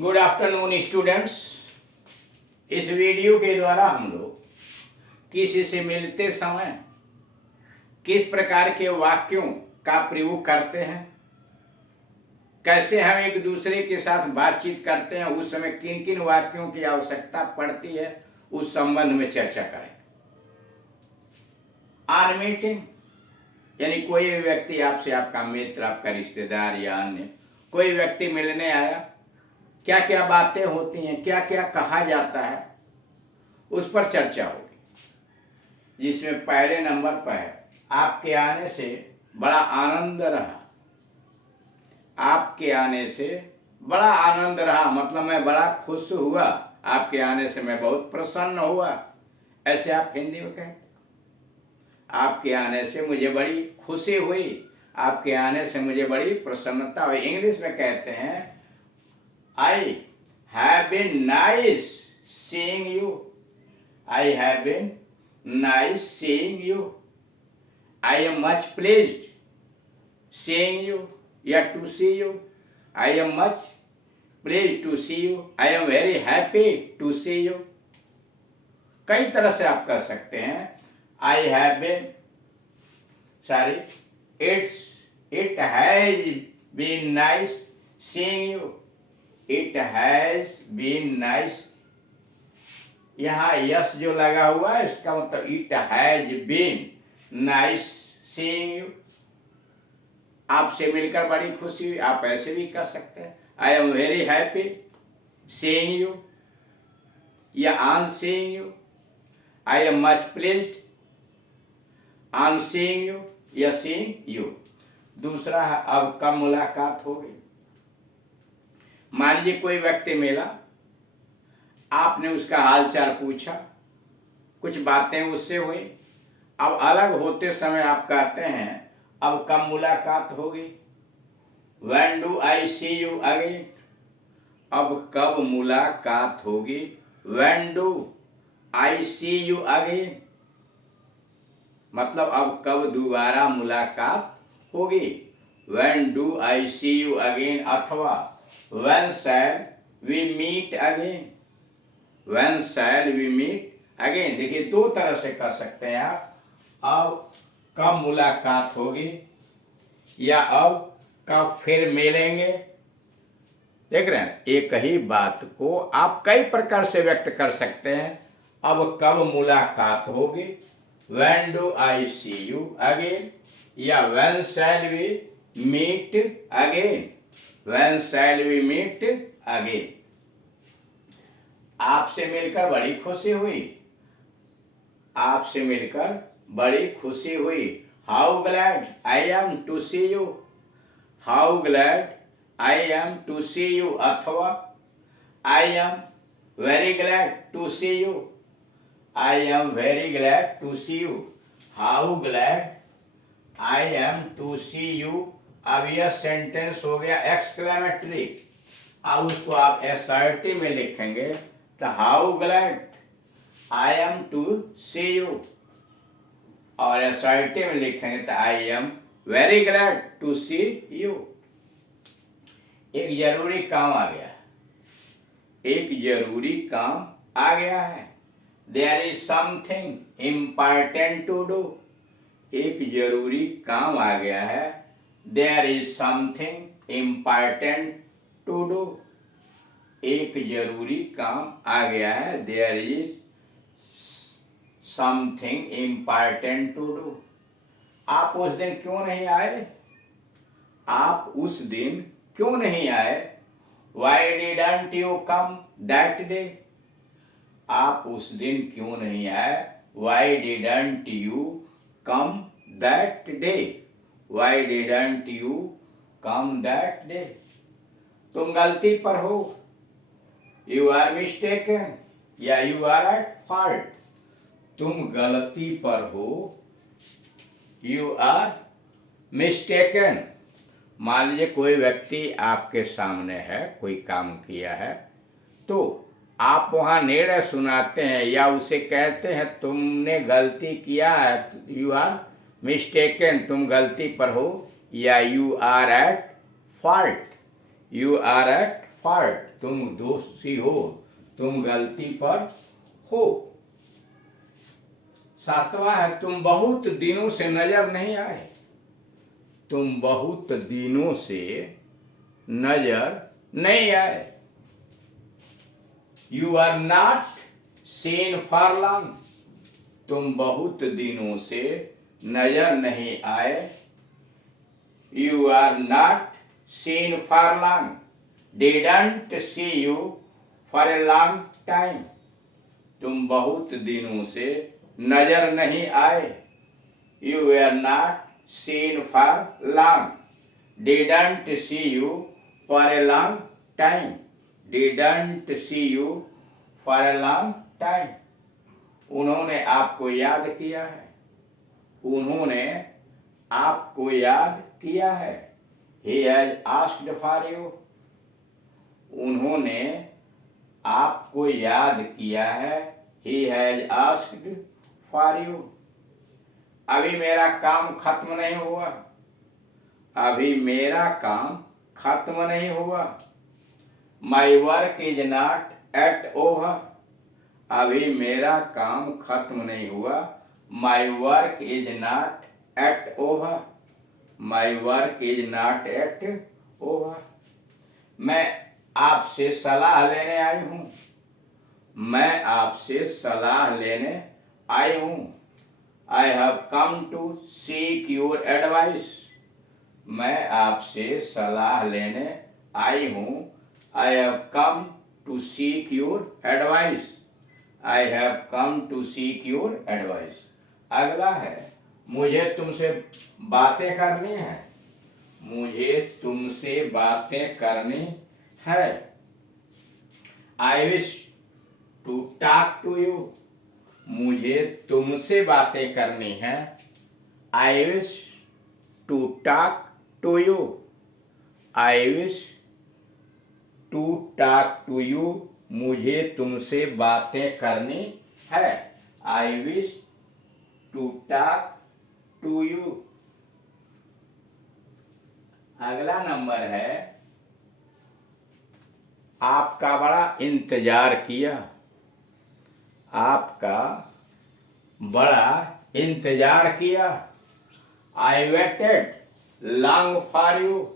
Good afternoon students. इस video के द्वारा हम लोग किसी से मिलते समय किस प्रकार के वाक्यों का प्रयोग करते हैं, कैसे हम एक दूसरे के साथ बातचीत करते हैं, उस समय किन किन वाक्यों की आवश्यकता पड़ती है, उस संबंध में चर्चा करेंगे। ऑन मीटिंग यानी कोई भी व्यक्ति आपसे, आपका मित्र, आपका रिश्तेदार या अन्य कोई व्यक्ति मिलने आया, क्या क्या बातें होती हैं, क्या क्या कहा जाता है, उस पर चर्चा होगी। जिसमें पहले नंबर पर है, आपके आने से बड़ा आनंद रहा। आपके आने से बड़ा आनंद रहा मतलब मैं बड़ा खुश हुआ, आपके आने से मैं बहुत प्रसन्न हुआ, ऐसे आप हिंदी में कहते। आपके आने से मुझे बड़ी खुशी हुई, आपके आने से मुझे बड़ी प्रसन्नता हुई। इंग्लिश में कहते हैं I have been nice seeing you. I have been nice seeing you. I am much pleased seeing you. Yet to see you. I am much pleased to see you. I am very happy to see you. कई तरह से आप कह सकते हैं। I have been, sorry, it has been nice seeing you. It has been nice. यहाँ yes जो लगा हुआ है इसका मतलब it has been nice seeing you. आपसे मिलकर बड़ी खुशी हुई, आप ऐसे भी कह सकते हैं I am very happy seeing you या on seeing you. I am much pleased on seeing you या seeing you. दूसरा है अब कब मुलाकात होगी। मान लीजिए कोई व्यक्ति मिला, आपने उसका हालचाल पूछा, कुछ बातें उससे हुई, अब अलग होते समय आप कहते हैं अब कब मुलाकात होगी। When do I see you again? अब कब मुलाकात होगी। When do I see you again? मतलब अब कब दोबारा मुलाकात होगी। When do I see you again अथवा When shall we meet again? When shall we meet again? देखिए दो तरह से कह सकते हैं आप, अब कब मुलाकात होगी या अब कब फिर मिलेंगे। देख रहे हैं, एक ही बात को आप कई प्रकार से व्यक्त कर सकते हैं। अब कब मुलाकात होगी, When do I see you again या When shall we meet again? When shall we meet again? आपसे मिलकर बड़ी खुशी हुई, आपसे मिलकर बड़ी खुशी हुई। How glad I am to see you. How glad I am to see you अथवा I am very glad to see you. I am very glad to see you. How glad I am to see you. अब यह sentence हो गया exclamatory. अब उसको आप एसर्टी में लिखेंगे तो how glad I am to see you, और एसर्टी में लिखेंगे तो I am very glad to see you. एक जरूरी काम आ गया, एक जरूरी काम आ गया है। There is something important to do. एक जरूरी काम आ गया है। There is something important to do. एक जरूरी काम आ गया है। There is something important to do. आप उस दिन क्यों नहीं आए, आप उस दिन क्यों नहीं आए। Why didn't you come that day? आप उस दिन क्यों नहीं आए। Why didn't you come that day? Why didn't you come that day? तुम गलती पर हो, You are mistaken या You are at fault. तुम गलती पर हो, You are mistaken. मान लीजिए कोई व्यक्ति आपके सामने है, कोई काम किया है, तो आप वहाँ निर्णय सुनाते हैं या उसे कहते हैं तुमने गलती किया है, You are मिस्टेकन, तुम गलती पर हो, या you are at fault, you are at fault, तुम दोषी हो, तुम गलती पर हो। सातवां है तुम बहुत दिनों से नजर नहीं आए, तुम बहुत दिनों से नजर नहीं आए। You are not seen for long, तुम बहुत दिनों से नजर नहीं आए। You are not seen for long, didn't see you for a long time, तुम बहुत दिनों से नजर नहीं आए। You are not seen for long, didn't see you for a long time, didn't see you for a long time. उन्होंने आपको याद किया है, उन्होंने आपको याद किया है। He has asked for you, उन्होंने आपको याद किया है। He has asked for you। अभी मेरा काम खत्म नहीं हुआ, अभी मेरा काम खत्म नहीं हुआ। My work is not yet over, अभी मेरा काम खत्म नहीं हुआ। My work is not yet over, My work is not yet over। मैं आपसे सलाह लेने आई हूँ, मैं आपसे सलाह लेने आई हूँ। I have come to seek your advice, मैं आपसे सलाह लेने आई हूँ। I have come to seek your advice, I have come to seek your advice। अगला है मुझे तुमसे बातें करनी है, मुझे तुमसे बातें करनी है। I wish to talk to you, मुझे तुमसे बातें करनी है। I wish to talk to you, I wish to talk to you, मुझे तुमसे बातें करनी है। I wish to talk to you. अगला नंबर है आपका बड़ा इंतजार किया, आपका बड़ा इंतजार किया। I waited long for you,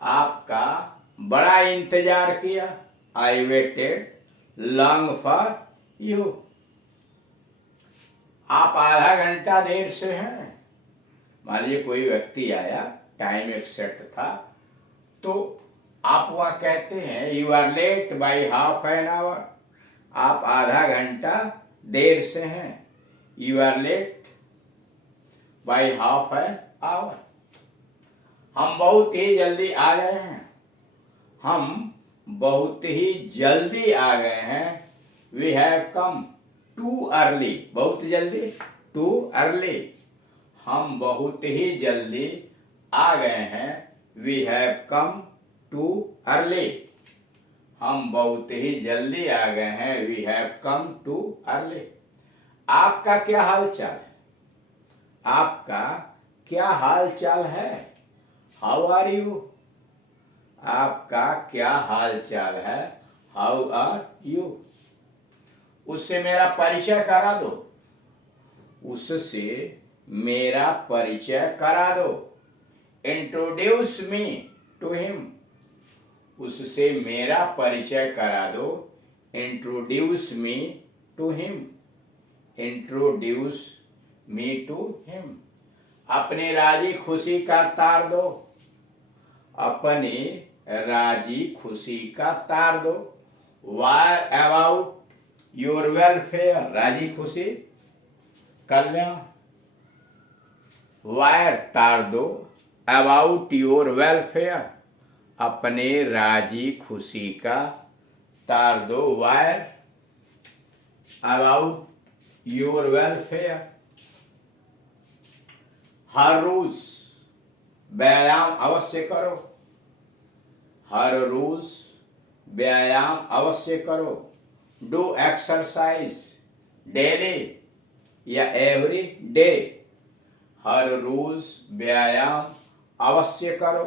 आपका बड़ा इंतजार किया। I waited long for you. आप आधा घंटा देर से हैं। मान लीजिए कोई व्यक्ति आया, टाइम एक सेट था, तो आप वहाँ कहते हैं you are late by half an hour, आप आधा घंटा देर से हैं। You are late by half an hour. हम बहुत ही जल्दी आ गए हैं, हम बहुत ही जल्दी आ गए हैं। We have come too early, बहुत जल्दी, टू अर्ली, हम बहुत ही जल्दी आ गए हैं। We have come too early, हम बहुत ही जल्दी आ गए हैं। We have come too early. आपका क्या हाल चाल है, आपका क्या हाल चाल है। हाउ आर यू, आपका क्या हाल चाल है। How are you. उससे मेरा परिचय करा दो, उससे मेरा परिचय करा दो। इंट्रोड्यूस मी टू हिम, उससे मेरा परिचय करा दो। Introduce me to him, introduce me to him. अपनी राजी खुशी का तार दो, अपनी राजी खुशी का तार दो। वायर अबाउट योर वेलफेयर, राजी खुशी कल्याण। वायर तार दो, अबाउट योर वेलफेयर, अपने राजी खुशी का तार दो। Wire about your welfare. हर रोज व्यायाम अवश्य करो, हर रोज व्यायाम अवश्य करो। डू एक्सरसाइज डेली या एवरी डे, हर रोज व्यायाम अवश्य करो।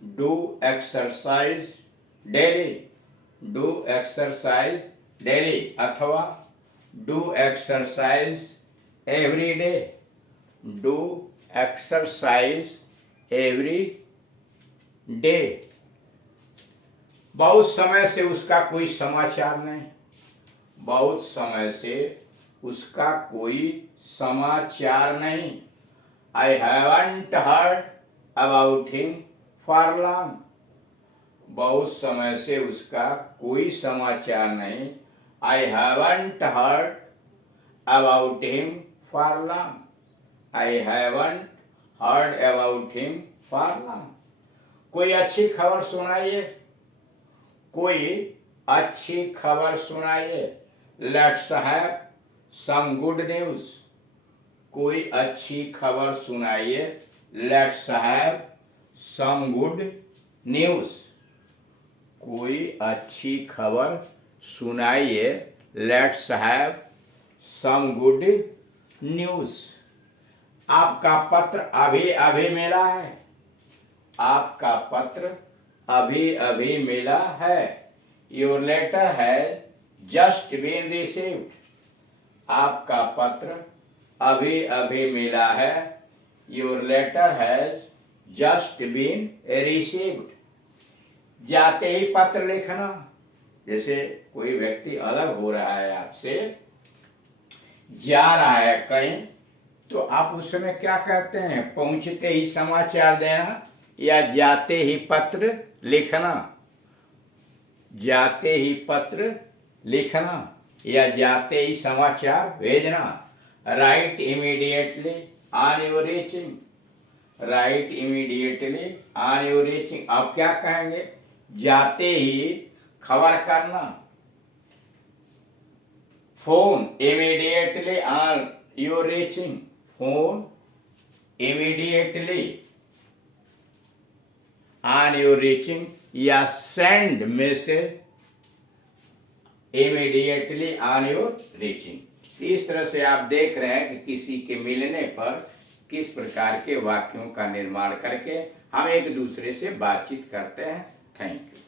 Do exercise daily do exercise daily अथवा do exercise every day, do exercise every day. बहुत समय से उसका कोई समाचार नहीं, बहुत समय से उसका कोई समाचार नहीं। I haven't heard about him for long, बहुत समय से उसका कोई समाचार नहीं। I haven't heard about him for long, I haven't heard about him for long. कोई अच्छी खबर सुनाइए, कोई अच्छी खबर सुनाइए। Let's have some good news, कोई अच्छी खबर सुनाइए। Let's have some good news, कोई अच्छी खबर सुनाइए। Let's have some good news. आपका पत्र अभी अभी मिला है, आपका पत्र अभी अभी मिला है। Your letter has just been received, आपका पत्र अभी अभी मिला है। Your letter has just been received. जाते ही पत्र लिखना, जैसे कोई व्यक्ति अलग हो रहा है आपसे, जा रहा है कहीं, तो आप उस समय क्या कहते हैं? पहुंचते ही समाचार देना या जाते ही पत्र लिखना? जाते ही पत्र लिखना या जाते ही समाचार भेजना। Write immediately on your reaching, write immediately on your reaching. अब क्या कहेंगे? जाते ही खबर करना। Phone immediately on your reaching, phone immediately on your reaching या send message immediately on your reaching. इस तरह से आप देख रहे हैं कि किसी के मिलने पर किस प्रकार के वाक्यों का निर्माण करके हम एक दूसरे से बातचीत करते हैं। Thank you.